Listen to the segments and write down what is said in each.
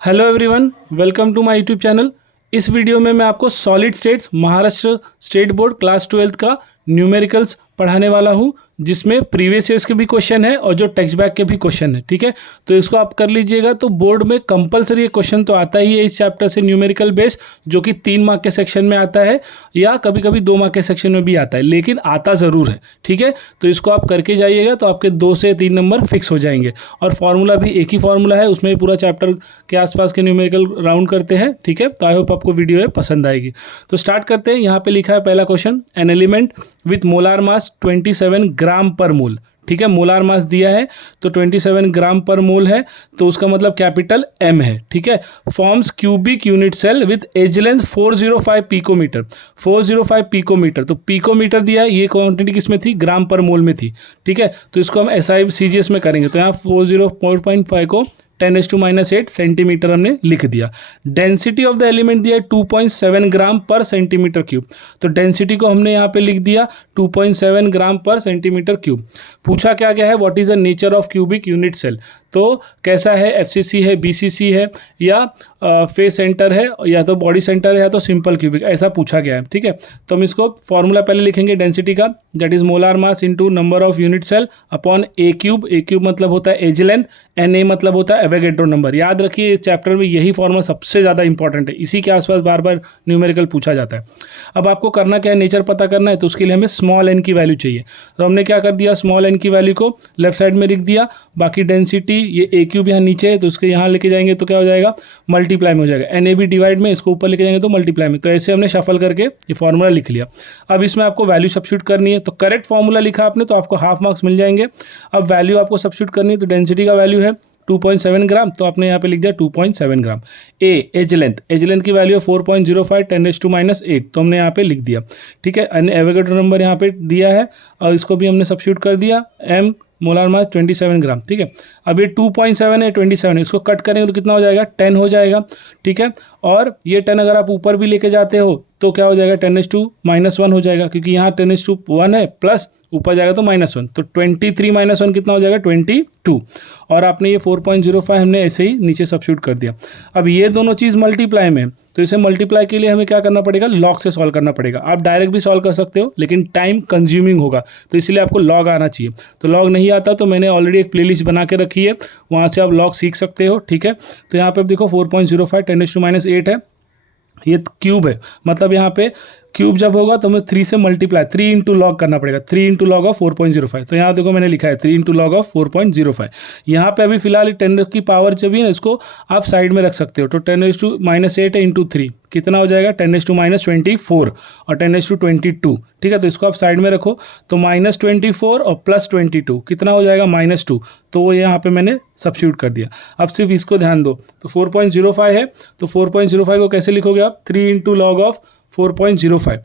Hello everyone, welcome to my YouTube channel. इस video में मैं आपको solid states Maharashtra state board class 12 का न्यूमेरिकल्स पढ़ाने वाला हूं, जिसमें प्रीवियस ईयर्स के भी क्वेश्चन है और जो टेक्स्ट बैक के भी क्वेश्चन है। ठीक है, तो इसको आप कर लीजिएगा। तो बोर्ड में कंपलसरी ये क्वेश्चन तो आता ही है इस चैप्टर से, न्यूमेरिकल बेस, जो कि 3 मार्क के सेक्शन में आता है या कभी कभी 2 मार्क के सेक्शन में भी आता है, लेकिन आता ज़रूर है। ठीक है, तो इसको आप करके जाइएगा तो आपके 2 से 3 नंबर फिक्स हो जाएंगे। और फॉर्मूला भी एक ही फॉर्मूला है, उसमें पूरा चैप्टर के आसपास के न्यूमेरिकल राउंड करते हैं। ठीक है, तो आई होप आपको वीडियो है पसंद आएगी। तो स्टार्ट करते हैं। यहाँ पे लिखा है पहला question, an element with molar mass 27 ग्राम पर मोल। ठीक है, मोलार मास दिया है तो 27 ग्राम पर मोल है, तो उसका मतलब कैपिटल एम है। ठीक है, forms cubic unit cell with edge length 405 picometre. 405 picometre, तो पिकोमीटर दिया है, ये क्वांटिटी किस में थी? ग्राम पर मोल में थी। ठीक है, तो इसको हम एसआई सीजीएस में करेंगे। तो यहाँ 404.5 को 10⁻⁸ सेंटीमीटर हमने लिख दिया। डेंसिटी ऑफ द एलिमेंट दिया है 2.7 ग्राम पर सेंटीमीटर क्यूब, तो डेंसिटी को हमने यहाँ पे लिख दिया 2.7 ग्राम पर सेंटीमीटर क्यूब। पूछा क्या गया है, what is the nature of cubic unit cell, तो कैसा है, एफसीसी है, बीसीसी है, या फेस सेंटर है, या तो बॉडी सेंटर है, या तो सिंपल क्यूबिक, ऐसा पूछा गया है। ठीक है, तो हम इसको फॉर्मूला पहले लिखेंगे डेंसिटी का, that is molar mass into number of unit cell upon a cube. A cube मतलब होता है एज लेंथ, एन ए मतलब होता है एवोगैड्रो नंबर। याद रखिए इस चैप्टर में यही फॉर्मूला सबसे ज़्यादा इंपॉर्टेंट है, इसी के आसपास बार बार न्यूमेरिकल पूछा जाता है। अब आपको करना क्या है, नेचर पता करना है, तो उसके लिए हमें स्मॉल एन की वैल्यू चाहिए। तो हमने क्या कर दिया, स्मॉल एन की वैल्यू को लेफ्ट साइड में लिख दिया। बाकी डेंसिटी, ये ए क्यूब यहाँ नीचे है तो उसके यहाँ लेके जाएंगे तो क्या हो जाएगा, मल्टीप्लाई में हो जाएगा। एन ए भी डिवाइड में, इसको ऊपर लेके जाएंगे तो मल्टीप्लाई में। तो ऐसे हमने शफल करके ये फॉर्मूला लिख लिया। अब इसमें आपको वैल्यू सब्स्टिट्यूट करनी है, तो करेक्ट फॉर्मूला लिखा आपने तो आपको हाफ मार्क्स मिल जाएंगे। अब वैल्यू आपको सब्स्टिट्यूट करनी है, तो डेंसिटी का वैल्यू है 2.7 ग्राम, तो आपने यहाँ पे लिख दिया 2.7 ग्राम। एज लेंथ की वैल्यू है 4.05 10⁻⁸, तो हमने यहाँ पे लिख दिया। ठीक है, एवोगैड्रो नंबर यहाँ पे दिया है और इसको भी हमने सब्स्टिट्यूट कर दिया। एम मोलार मास 27 ग्राम। ठीक है, अब ये 2.7 है, 27 है, इसको कट करेंगे तो कितना हो जाएगा, 10 हो जाएगा। ठीक है, और ये 10 अगर आप ऊपर भी लेके जाते हो तो क्या हो जाएगा, 10⁻⁻1 हो जाएगा, क्योंकि यहाँ 10⁻1 है, प्लस ऊपर जाएगा तो -1, तो 23 - 1 कितना हो जाएगा, 22। और आपने ये 4.05 हमने ऐसे ही नीचे सब्स्टिट्यूट कर दिया। अब ये दोनों चीज़ मल्टीप्लाई में, तो इसे मल्टीप्लाई के लिए हमें क्या करना पड़ेगा, लॉग से सॉल्व करना पड़ेगा। आप डायरेक्ट भी सॉल्व कर सकते हो, लेकिन टाइम कंज्यूमिंग होगा, तो इसलिए आपको लॉग आना चाहिए। तो लॉग नहीं आता तो मैंने ऑलरेडी एक प्लेलिस्ट बना के रखी है, वहाँ से आप लॉग सीख सकते हो। ठीक है, तो यहाँ पे आप देखो 4.05 10⁻⁸ है, ये क्यूब है, मतलब यहाँ पे क्यूब जब होगा तो हमें 3 से मल्टीप्लाई, 3 इंटू लॉग करना पड़ेगा, 3 इंटू लॉग ऑफ 4.05। तो यहाँ देखो मैंने लिखा है 3 इंटू लॉग ऑफ 4.05। यहाँ पे अभी फिलहाल 10 की पावर जब भी है, इसको आप साइड में रख सकते हो। तो 10⁻⁸ है इंटू 3 कितना हो जाएगा, 10⁻⁻24 और 10⁻22। ठीक है, तो इसको आप साइड में रखो, तो -24 और +22 कितना हो जाएगा, -2। तो वो यहाँ पे मैंने सब्स्टिट्यूट कर दिया। अब सिर्फ इसको ध्यान दो, तो 4.05 है, तो 4.05 को कैसे लिखोगे आप, 3 इंटू लॉग ऑफ 4.05।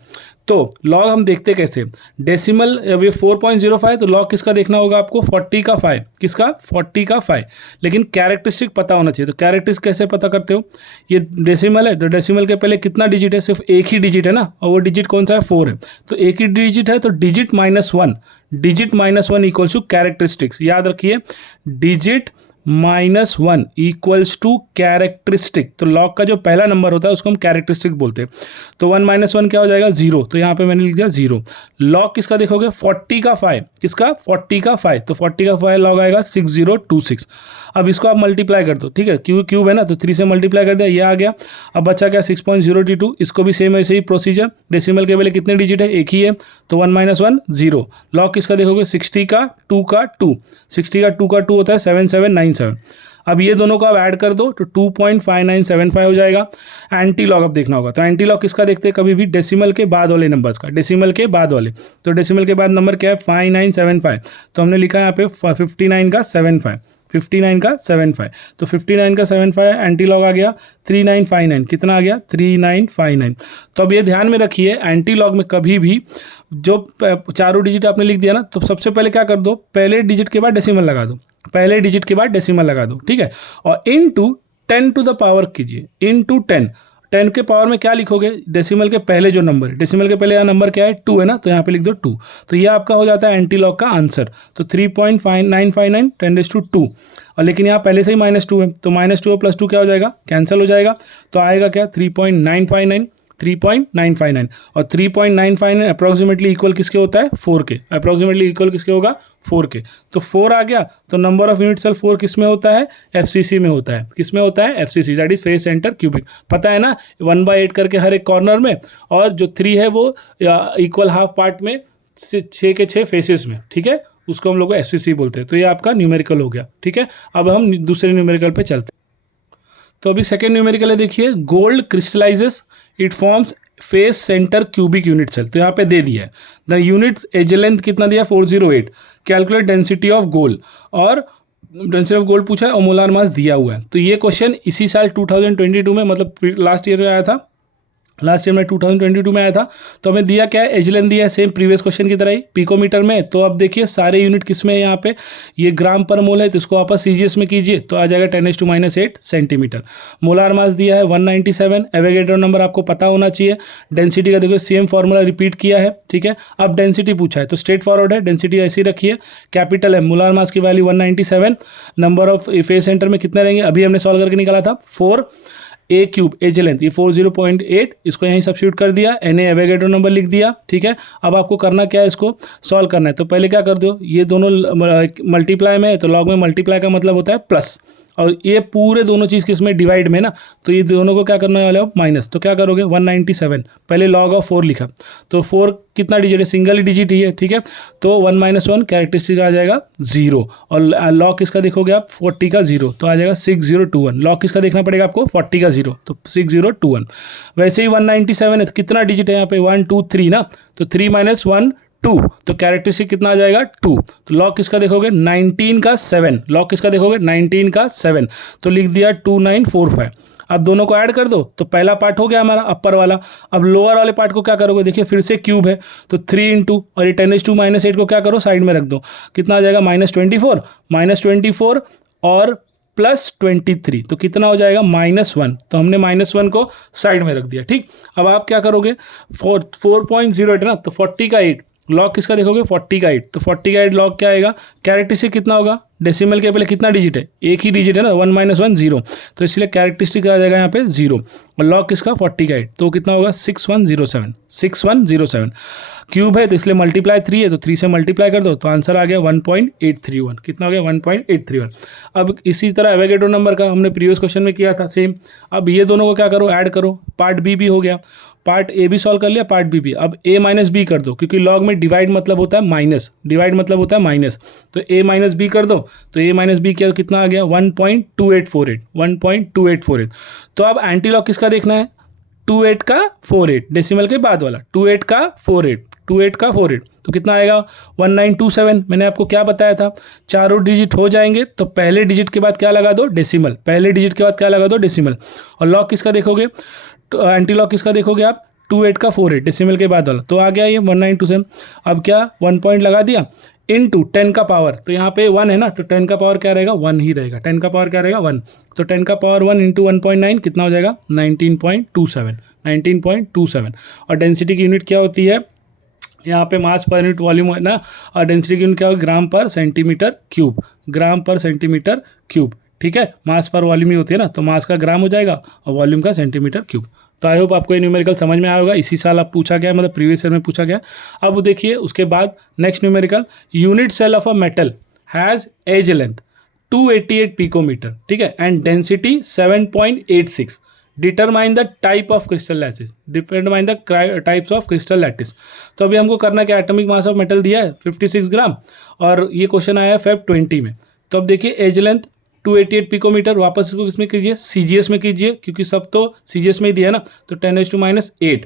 तो लॉग हम देखते कैसे, डेसिमल, ये 4.05, तो लॉग किसका देखना होगा आपको, 40 का 5, किसका, 40 का 5। लेकिन कैरेक्टरिस्टिक पता होना चाहिए, तो कैरेक्टरिस्टिक कैसे पता करते हो, ये डेसिमल है, तो डेसिमल के पहले कितना डिजिट है, सिर्फ एक ही डिजिट है ना, और वो डिजिट कौन सा है, 4 है, तो एक ही डिजिट है, तो digit -1, digit -1 equals to characteristics. याद रखिए, डिजिट -1 इक्वल्स टू कैरेक्टरिस्टिक। तो लॉग का जो पहला नंबर होता है उसको हम कैरेक्टरिस्टिक बोलते हैं। तो 1 - 1 क्या हो जाएगा, 0, तो यहाँ पे मैंने लिख दिया 0। लॉग किसका देखोगे, 40 का 5, किसका, 40 का 5, तो 40 का 5 लॉग आएगा 6026। अब इसको आप मल्टीप्लाई कर दो। ठीक है, क्यूब है ना, तो 3 से मल्टीप्लाई कर दिया, ये आ गया। अब बचा क्या, 6.022, इसको भी सेम ऐसे ही प्रोसीजर, डेसिमल के पहले कितने डिजिट है, एक ही है, तो 1 - 1 0। लॉग किसका देखोगे, 60 का 2 का 2, 60 का 2 का 2 होता है 7797। अब ये दोनों को आप ऐड कर दो तो 2.5975 हो जाएगा। एंटी लॉग अब देखना होगा, तो एंटी लॉग किसका देखते हैं, कभी भी डेसिमल के बाद वाले नंबर्स का, डेसिमल के बाद वाले। तो डेसिमल के बाद नंबर क्या है, 5975, तो हमने लिखा है यहाँ पे 59 का 75, 59 का 75, तो 59 का 75 एंटी लॉग आ गया 3959, कितना आ गया, 3959। तो अब ये ध्यान में रखिए, एंटी लॉग में कभी भी जो चारों डिजिट आपने लिख दिया ना, तो सबसे पहले क्या कर दो, पहले डिजिट के बाद डेसिमल लगा दो, पहले डिजिट के बाद डेसिमल लगा दो। ठीक है, और इनटू 10 टू द पावर कीजिए, इनटू 10, 10 के पावर में क्या लिखोगे, डेसिमल के पहले जो नंबर है, डेसिमल के पहले नंबर क्या है 2 है ना, तो यहाँ पे लिख दो 2। तो ये आपका हो जाता है एंटीलॉग का आंसर। तो 3.959 10⁻²। और लेकिन यहाँ पहले से ही -2 है, तो -2 और +2 क्या हो जाएगा, कैंसिल हो जाएगा। तो आएगा क्या 3.959 3.959। और 3.959 अप्रॉक्सीमेटली इक्वल किसके होता है 4 के। अप्रॉक्सीमेटली इक्वल किसके होगा 4 के। तो 4 आ गया। तो नंबर ऑफ यूनिट सेल 4 किस में होता है, FCC में होता है। किस में होता है, FCC, that is face centre cubic. पता है ना 1/8 करके हर एक कॉर्नर में, और जो 3 है वो इक्वल हाफ पार्ट में 6 के 6 फेसेस में, ठीक है, उसको हम लोग को FCC बोलते हैं। तो ये आपका न्यूमेरिकल हो गया, ठीक है। अब हम दूसरे न्यूमेरिकल पे चलते हैं। तो अभी सेकेंड न्यूमेरिकल है, देखिए, gold crystallises it forms face centre cubic unit cell. तो यहाँ पे दे दिया है द यूनिट एज लेंथ कितना दिया 408, कैलकुलेट डेंसिटी ऑफ गोल्ड, और डेंसिटी ऑफ गोल्ड पूछा है और मोलार मास दिया हुआ है। तो ये क्वेश्चन इसी साल 2022 में, मतलब लास्ट ईयर में आया था, लास्ट ईयर में 2022 में आया था। तो हमें दिया क्या है, एज लेंथ दिया है सेम प्रीवियस क्वेश्चन की तरह ही पिकोमीटर में। तो अब देखिए सारे यूनिट किस में है, यहाँ पे ये ग्राम पर मोल है, तो इसको आपस CGS में कीजिए तो आ जाएगा 10⁻⁸ सेंटीमीटर। मोलार मास दिया है 197, एवोगैड्रो नंबर आपको पता होना चाहिए। डेंसिटी का देखो सेम फॉर्मूला रिपीट किया है, ठीक है। अब डेंसिटी पूछा है तो स्ट्रेट फॉरवर्ड है, डेंसिटी ऐसी रखिए, कैपिटल है, मोलार मास की value 197, number of face centre में कितने रहेंगे, अभी हमने सॉल्व करके निकाला था 4a³ एज लेंथ, ये 40.8, इसको यहीं सब्स्टिट्यूट कर दिया, Na एवोगैड्रो नंबर लिख दिया, ठीक है। अब आपको करना क्या है, इसको सॉल्व करना है। तो पहले क्या कर दो, ये दोनों मल्टीप्लाई में है, तो लॉग में मल्टीप्लाई का मतलब होता है प्लस, और ये पूरे दोनों चीज़ किस में डिवाइड में ना, तो ये दोनों को क्या करने वाले हो माइनस। तो क्या करोगे 197, पहले log ऑफ 4 लिखा, तो 4 कितना डिजिट है, सिंगल ही डिजिट ही है, ठीक है। तो 1 - 1 कैरेक्टरिस्टिक आ जाएगा 0, और log किसका देखोगे आप 40 का 0, तो आ जाएगा 6021। log किसका देखना पड़ेगा आपको 40 का 0, तो 6021। वैसे ही 197 है, तो कितना डिजिट है यहाँ पे 1 2 3 ना, तो 3 - 1 2, तो कैरेक्टरिस्टिक कितना आ जाएगा 2। तो लॉग किसका देखोगे 19 का 7, लॉग किसका देखोगे 19 का 7, तो लिख दिया 2945। अब दोनों को ऐड कर दो, तो पहला पार्ट हो गया हमारा अपर वाला। अब लोअर वाले पार्ट को क्या करोगे, देखिए फिर से क्यूब है, तो 3 × और ये 10⁻⁸ को क्या करो साइड में रख दो, कितना आ जाएगा -24 और +23, तो कितना हो जाएगा -1। तो हमने -1 को साइड में रख दिया, ठीक। अब आप क्या करोगे 4.08 ना, तो 40 का 8, लॉग किसका देखोगे 40 का 8, तो 40 का 8 लॉग क्या आएगा, कैरेक्टरिस्टिक कितना होगा, डेसिमल के पहले कितना डिजिट है, एक ही डिजिट है ना, 1 - 1 0, तो इसलिए कैरेक्टरिस्टिक आ जाएगा यहाँ पे 0, और लॉग किसका 40 का 8, तो कितना होगा 6107 क्यूब है, तो इसलिए मल्टीप्लाई 3 है, तो 3 से मल्टीप्लाई कर दो, तो आंसर आ गया 1.831। कितना हो गया 1.831। अब इसी तरह एवोगैड्रो नंबर का हमने प्रीवियस क्वेश्चन में किया था सेम। अब ये दोनों को क्या करो ऐड करो, पार्ट बी भी हो गया, पार्ट ए भी सॉल्व कर लिया, पार्ट बी भी। अब a - b कर दो, क्योंकि लॉग में डिवाइड मतलब होता है माइनस, डिवाइड मतलब होता है माइनस, तो a - b कर दो, तो a - b क्या कितना आ गया 1.2848। तो अब एंटी लॉग किसका देखना है 28 का 48, डेसिमल के बाद वाला 28 का 48, तो कितना आएगा 1927। मैंने आपको क्या बताया था, चारों डिजिट हो जाएंगे तो पहले डिजिट के बाद क्या लगा दो डेसिमल, पहले डिजिट के बाद क्या लगा दो डेसिमल। और लॉग किसका देखोगे, तो एंटी लॉग किसका देखोगे आप 28 का 48, डेसिमल के बाद वाला, तो आ गया ये 1927। अब क्या 1 पॉइंट लगा दिया इनटू 10 का पावर, तो यहाँ पे 1 है ना, तो 10 का पावर क्या रहेगा 1 ही रहेगा, 10 का पावर क्या रहेगा 1, तो 10 का पावर 1 × 1.9 कितना हो जाएगा 19.27। और डेंसिटी की यूनिट क्या होती है, यहाँ पे मास पर यूनिट वॉल्यूम है ना, और डेंसिटी की यूनिट क्या होगा ग्राम पर सेंटीमीटर क्यूब, ग्राम पर सेंटीमीटर क्यूब, ठीक है। मास पर वॉल्यूम ही होती है ना, तो मास का ग्राम हो जाएगा और वॉल्यूम का सेंटीमीटर क्यूब। तो आई होप आपको ये न्यूमेरिकल समझ में आया होगा, इसी साल आप पूछा गया, मतलब प्रीवियस ईयर में पूछा गया। अब देखिए उसके बाद next numerical, unit cell of a metal has edge length 288 picometre, ठीक है, and density 7.86, determine the type of crystal lattice, determine the types of crystal lattice. तो अभी हमको करना क्या, एटॉमिक मास ऑफ मेटल दिया है 56 ग्राम, और ये क्वेश्चन आया है Feb 20 में। तो अब देखिए एज लेंथ 288 पिकोमीटर, वापस इसको किसमें कीजिए CGS में कीजिए, क्योंकि सब तो CGS में ही दिया है ना, तो 10⁻⁸।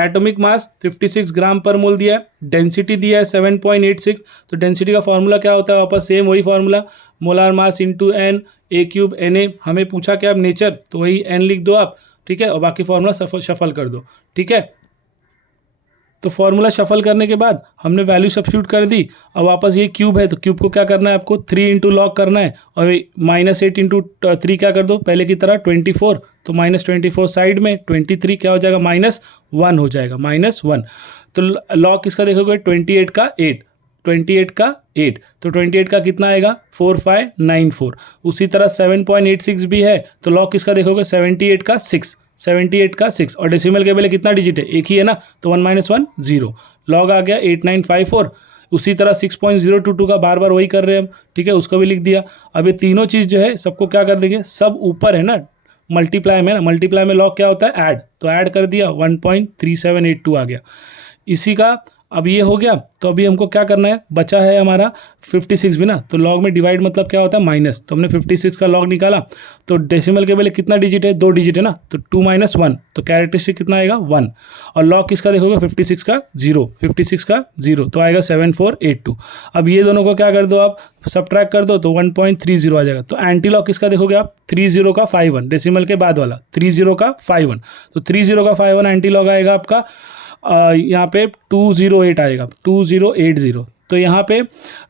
एटॉमिक मास 56 ग्राम पर मोल दिया है, डेंसिटी दिया है 7.86, तो डेंसिटी का फॉर्मूला क्या होता है, वापस सेम वही formula, molar mass into n, a³ Na। हमें पूछा क्या अब नेचर, तो वही n लिख दो आप, ठीक है, और बाकी फॉर्मूला शफल कर दो, ठीक है। तो फॉर्मूला शफल करने के बाद हमने वैल्यू सब्स्टिट्यूट कर दी। अब वापस ये क्यूब है तो क्यूब को क्या करना है आपको 3 इंटू लॉग करना है और -8 इंटू 3 क्या कर दो पहले की तरह 24, तो -24 साइड में 23 क्या हो जाएगा -1 हो जाएगा -1। तो लॉग किसका देखोगे 28 का 8, 28 का 8, तो 28 का कितना आएगा 4594। उसी तरह 7.86 भी है तो लॉग किसका देखोगे 78 का 6, 78 का 6 और डेसिमल के पहले कितना डिजिट है एक ही है ना, तो 1 - 1 0। लॉग आ गया 8954। उसी तरह 6.022 का बार बार वही कर रहे हैं हम, ठीक है, उसको भी लिख दिया। अब ये तीनों चीज़ जो है सबको क्या कर देंगे, सब ऊपर है ना मल्टीप्लाई में, ना मल्टीप्लाई में लॉग क्या होता है ऐड, तो ऐड कर दिया 1.3782 आ गया। इसी का अब ये हो गया, तो अभी हमको क्या करना है, बचा है हमारा 56 भी ना, तो लॉग में डिवाइड मतलब क्या होता है माइनस, तो हमने 56 का लॉग निकाला। तो डेसिमल के पहले कितना डिजिट है 2 डिजिट है ना, तो 2 - 1, तो कैरेक्टरिस्टिक कितना आएगा 1। और लॉग किसका देखोगे 56 का 0, 56 का 0 तो आएगा 7482। अब ये दोनों को क्या कर दो आप सबट्रैक्ट कर दो तो 1.30 आ जाएगा। तो एंटी लॉग किसका देखोगे आप 30 का 51, डेसिमल के बाद वाला 30 का 51, तो 30 का 51 एंटी लॉग आएगा आपका यहाँ पे 208 आएगा 2080। तो यहाँ पे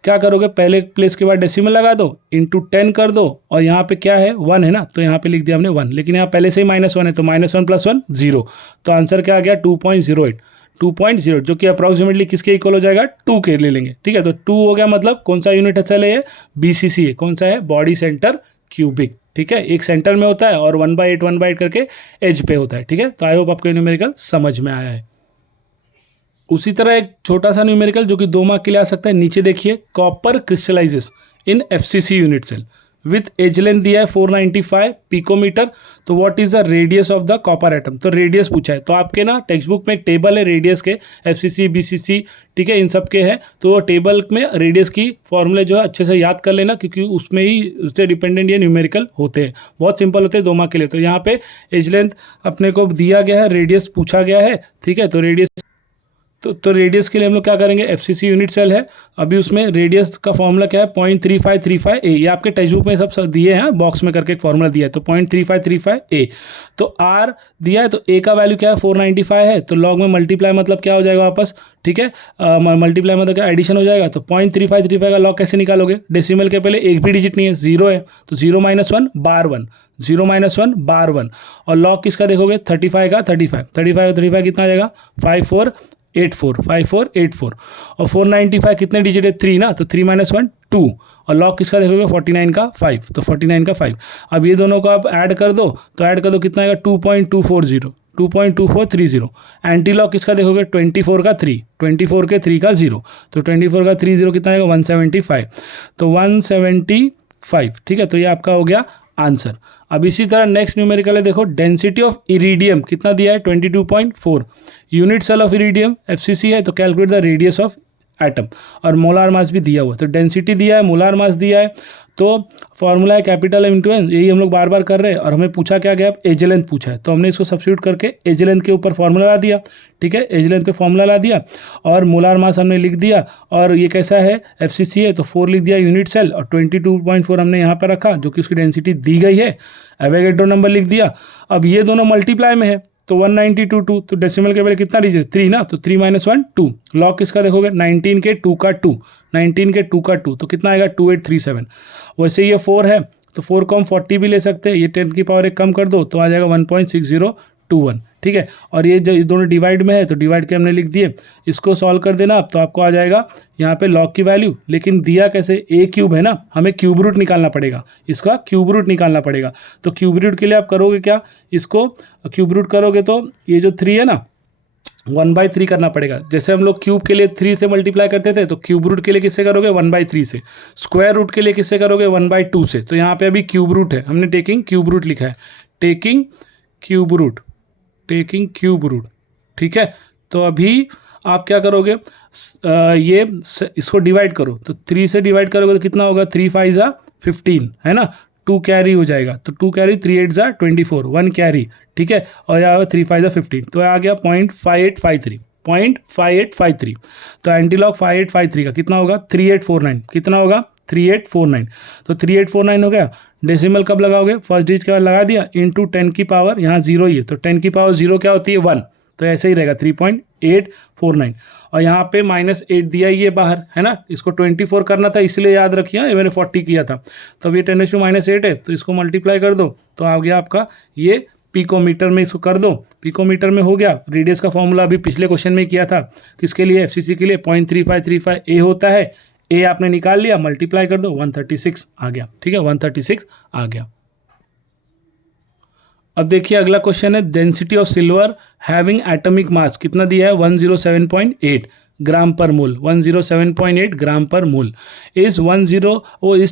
क्या करोगे पहले प्लेस के बाद डेसिमल लगा दो इंटू 10 कर दो और यहाँ पे क्या है 1 है ना, तो यहाँ पे लिख दिया हमने 1, लेकिन यहाँ पहले से ही -1 है तो -1 + 1 0, तो आंसर क्या आ गया 2.08, 2.0 जो कि अप्रॉक्सीमेटली किसके इक्वल हो जाएगा 2 के ले लेंगे, ठीक है। तो 2 हो गया, मतलब कौन सा यूनिट सेल है ये BCC है, कौन सा है बॉडी सेंटर क्यूबिक, ठीक है, एक सेंटर में होता है और 1/8 करके एज पे होता है, ठीक है। तो आई होप आपको न्यूमेरिकल समझ में आया है। उसी तरह एक छोटा सा न्यूमेरिकल जो कि 2 मार्क के लिए आ सकता है, नीचे देखिए copper crystallises in FCC unit cell with edge length दिया है 495 पिकोमीटर, तो what is the radius of the copper atom, तो रेडियस पूछा है। तो आपके ना टेक्स्ट बुक में एक टेबल है रेडियस के FCC BCC, ठीक है, इन सब के हैं, तो टेबल में रेडियस की फॉर्मूले जो है अच्छे से याद कर लेना क्योंकि उसमें ही उससे डिपेंडेंट ये न्यूमेरिकल होते हैं, बहुत सिंपल होते हैं 2 मार्क के लिए। तो यहाँ पे एज लेंथ अपने को दिया गया है, रेडियस पूछा गया है, ठीक है, तो रेडियस तो रेडियस के लिए हम लोग क्या करेंगे FCC यूनिट सेल है, अभी उसमें रेडियस का फॉर्मूला क्या है 0.3535 A, ये आपके टेक्स्ट बुक में सब दिए हैं, बॉक्स में करके एक फॉर्मूला दिया है, तो 0.3535 A। तो R दिया है तो A का वैल्यू क्या है 495 है, तो लॉग में मल्टीप्लाई मतलब क्या हो जाएगा वापस, ठीक है, मल्टीप्लाई मतलब क्या एडिशन हो जाएगा। तो 0.3535 का लॉग कैसे निकालोगे, डेसिमल के पहले एक भी डिजिट नहीं है 0 है, तो 0 - 1 बार 1, 0 - 1 बार 1, और लॉग किसका देखोगे 35 का 35 कितना आ जाएगा 5484 और 495 कितने डिजिट है 3 ना, तो 3 - 1 2, और लॉग किसका देखोगे 49 का 5, तो 49 का 5। अब ये दोनों को आप ऐड कर दो, तो ऐड कर दो कितना आएगा 2.240, 2.2430। एंटी लॉग किसका देखोगे 24 का 3, 24 के 3 का 0, तो 24 का 3 0 कितना आएगा 175, तो 175, ठीक है, तो ये आपका हो गया आंसर। अब इसी तरह नेक्स्ट न्यूमेरिकल है, देखो डेंसिटी ऑफ इरिडियम कितना दिया है 22.4, unit cell of iridium FCC है, तो calculate the radius of atom, और मोलार मास भी दिया हुआ है, तो डेंसिटी दिया है, मोलार मास दिया है, तो फॉर्मूला है कैपिटल M × N, यही हम लोग बार बार कर रहे हैं। और हमें पूछा क्या गया एज लेंथ पूछा है, तो हमने इसको सब्स्टिट्यूट करके एज लेंथ के ऊपर फॉर्मूला ला दिया, ठीक है, एज लेंथ पे फॉर्मूला ला दिया और मोलार मास हमने लिख दिया, और ये कैसा है FCC है तो 4 लिख दिया यूनिट सेल, और 22.4 हमने यहाँ पर रखा जो कि उसकी डेंसिटी दी गई है, एवोगैड्रो नंबर लिख दिया। अब ये दोनों मल्टीप्लाई में है तो 192, तो डेसिमल के पहले कितना डिजिट 3 ना, तो 3 - 1 2, लॉग किसका देखोगे 19 के 2 का 2, 19 के 2 का 2, तो कितना आएगा 2837। वैसे ये 4 है तो 4 को हम 40 भी ले सकते हैं, ये 10 की पावर 1 कम कर दो तो आ जाएगा 1.6021, ठीक है। और ये दोनों डिवाइड में है तो डिवाइड के हमने लिख दिए, इसको सॉल्व कर देना अब तो आपको आ जाएगा यहाँ पे लॉग की वैल्यू, लेकिन दिया कैसे A क्यूब है ना, हमें क्यूब रूट निकालना पड़ेगा, इसका क्यूब रूट निकालना पड़ेगा। तो क्यूब रूट के लिए आप करोगे क्या, इसको क्यूब रूट करोगे तो ये जो 3 है ना 1/3 करना पड़ेगा, जैसे हम लोग क्यूब के लिए 3 से मल्टीप्लाई करते थे, तो क्यूब रूट के लिए किससे करोगे 1/3 से, स्क्वायर रूट के लिए किससे करोगे 1/2 से। तो यहाँ पे अभी क्यूब रूट है, हमने टेकिंग क्यूब रूट लिखा है, taking cube root, taking cube root, ठीक है। तो अभी आप क्या करोगे इसको डिवाइड करो, तो 3 से डिवाइड करोगे तो कितना होगा 3 5 ज़ा 15 है ना, 2 कैरी हो जाएगा, तो 2 कैरी 3 8 ज़ा 24, 1 कैरी, ठीक है, और यहाँ 3 5 ज़ा 15, तो आ गया 0.5853, 0.5853। तो एंटीलॉग 5853 का कितना होगा 3849, कितना होगा 3849, तो 3849 हो गया। डेसिमल कब लगाओगे फर्स्ट डिजिट के बाद लगा दिया इंटू 10 की पावर, यहाँ 0 ही है तो 10 की पावर 0 क्या होती है 1, तो ऐसे ही रहेगा 3.849। और यहाँ पे -8 दिया ही है बाहर, है ना, इसको 24 करना था इसलिए याद रखिए, ये मैंने 40 किया था। तो अब ये 10⁻⁸ है, तो इसको मल्टीप्लाई कर दो तो आ गया आपका ये पिकोमीटर में, इसको कर दो पिकोमीटर में हो गया। रेडियस का फॉर्मूला अभी पिछले क्वेश्चन में किया था, किसके लिए, एफसीसी के लिए 0.3535 ए होता है, ए आपने निकाल लिया, मल्टीप्लाई कर दो 136 आ गया, ठीक है 136 आ गया। अब देखिए अगला क्वेश्चन है, density of silver having atomic mass कितना दिया है, 107.8 ग्राम पर मोल, 107.8 ग्राम पर mole is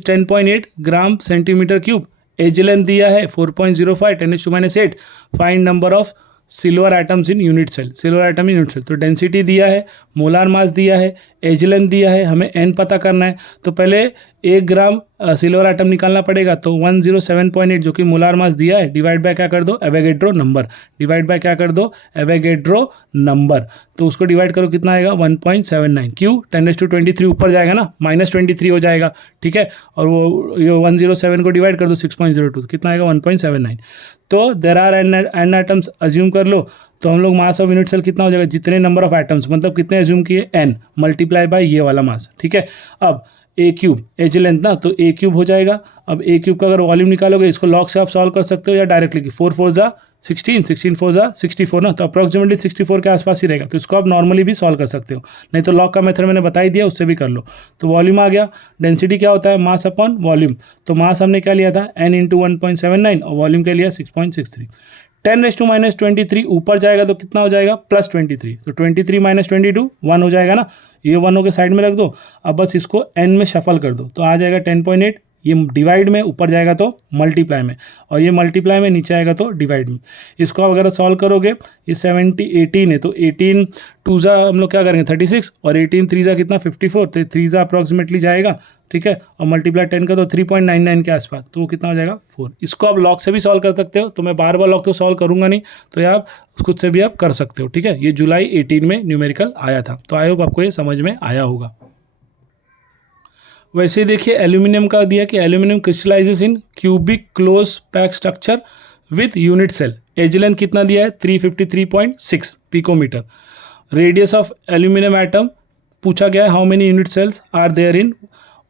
10 gram centimetre cube. Edge length दिया है 4.05 10⁻⁸। Find number of silver atoms in unit cell, silver atom in unit cell. तो डेंसिटी दिया है, मोलार मास दिया है, एज लेंथ दिया है, हमें एन पता करना है। तो पहले 1 ग्राम सिल्वर एटम निकालना पड़ेगा, तो 107.8 जो कि मोलार मास दिया है, डिवाइड बाय क्या कर दो, एवोगैड्रो नंबर, डिवाइड बाय क्या कर दो, एवोगैड्रो नंबर। तो उसको डिवाइड करो कितना आएगा 1.79, क्यों 10⁻23 ऊपर जाएगा ना, -23 हो जाएगा, ठीक है। और वो 107 को डिवाइड कर दो 6.02, कितना आएगा 1.79। तो there are n atoms assume कर लो, तो हम लोग मास ऑफ यूनिट सेल कितना हो जाएगा, जितने नंबर ऑफ एटम्स, मतलब कितने अज्यूम किए n, मल्टीप्लाई बाय ये वाला मास, ठीक है। अब ए क्यूब, एज लेंथ ना, तो ए क्यूब हो जाएगा। अब ए क्यूब का अगर वॉल्यूम निकालोगे, इसको लॉग से आप सॉल्व कर सकते हो या डायरेक्टली कि 4 4 जा 16, 16 4 जा 64 ना, तो अप्रॉक्सीमेटली 64 के आसपास ही रहेगा। तो इसको आप नॉर्मली भी सॉल्व कर सकते हो, नहीं तो लॉग का मेथड मैंने बता ही दिया, उससे भी कर लो। तो वॉल्यूम आ गया, डेंसिटी क्या होता है, मास अपॉन वॉल्यूम। तो मास हमने क्या लिया था n × 1.79 और वॉल्यूम क्या लिया 6.63। 10⁻23 ऊपर जाएगा तो कितना हो जाएगा +23, तो 23 - 22 1 हो जाएगा ना, ये 1 के साइड में रख दो। अब बस इसको n में शफल कर दो तो आ जाएगा 10.8, ये डिवाइड में ऊपर जाएगा तो मल्टीप्लाई में, और ये मल्टीप्लाई में नीचे आएगा तो डिवाइड में। इसको अगर सॉल्व करोगे, ये 18 है, तो 18 2 जा हम लोग क्या करेंगे 36, और 18 3 जा कितना 54, तो 3 जा अप्रॉक्सीमेटली जाएगा, ठीक है। और मल्टीप्लाई 10 का तो 3.99 के आसपास, तो वो कितना हो जाएगा 4। इसको आप लॉग से भी सॉल्व कर सकते हो, तो मैं बार बार लॉग तो सॉल्व करूंगा नहीं, तो ये आप खुद से भी आप कर सकते हो, ठीक है। ये जुलाई 18 में न्यूमेरिकल आया था, तो आई होप आपको ये समझ में आया होगा। वैसे ही देखिए एल्यूमिनियम का दिया कि aluminium crystallises in cubic close pack structure with unit cell. Edge length कितना दिया है 353.6 picometre. Radius of aluminium atom पूछा गया है, how many unit cells are there in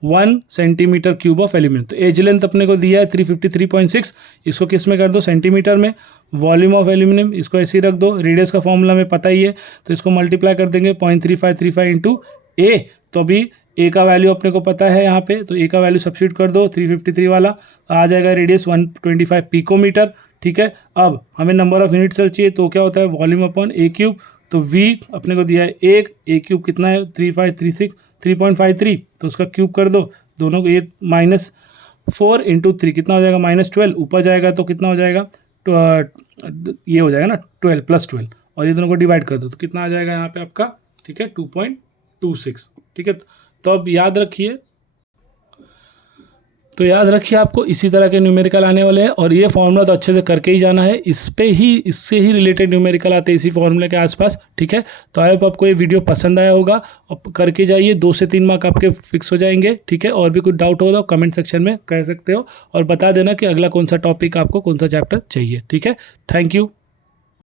1 centimetre cube of aluminium. तो एज लेंथ अपने को दिया है 353.6, इसको किस में कर दो सेंटीमीटर में। वॉल्यूम ऑफ एल्यूमिनियम इसको ऐसे ही रख दो, रेडियस का फॉर्मूला में पता ही है, तो इसको मल्टीप्लाई कर देंगे 0.3535 इंटू ए। तो अभी ए का वैल्यू अपने को पता है यहाँ पे, तो ए का वैल्यू सब्स्टिट्यूट कर दो 353 वाला, आ जाएगा रेडियस 125 पिकोमीटर, ठीक है। अब हमें नंबर ऑफ यूनिट सेल चाहिए, तो क्या होता है वॉल्यूम अपॉन ए क्यूब। तो वी अपने को दिया है 1, ए क्यूब कितना है 3.53, तो उसका क्यूब कर दो दोनों को, ये -4 इंटू 3 कितना हो जाएगा -12, ऊपर जाएगा तो कितना हो जाएगा ये हो जाएगा ना 12 +12, और ये दोनों को डिवाइड कर दो तो कितना आ जाएगा यहाँ पे आपका, ठीक है 2.26, ठीक है। तो अब याद रखिए, आपको इसी तरह के न्यूमेरिकल आने वाले हैं, और ये फॉर्मूला तो अच्छे से करके ही जाना है, इससे ही रिलेटेड न्यूमेरिकल आते हैं इसी फॉर्मूले के आसपास, ठीक है। तो आई होप आपको ये वीडियो पसंद आया होगा, और करके जाइए, 2 से 3 मार्क आपके फिक्स हो जाएंगे, ठीक है। और भी कुछ डाउट होगा तो कमेंट सेक्शन में कह सकते हो, और बता देना कि अगला कौन सा टॉपिक आपको, कौन सा चैप्टर चाहिए, ठीक है। Thank you.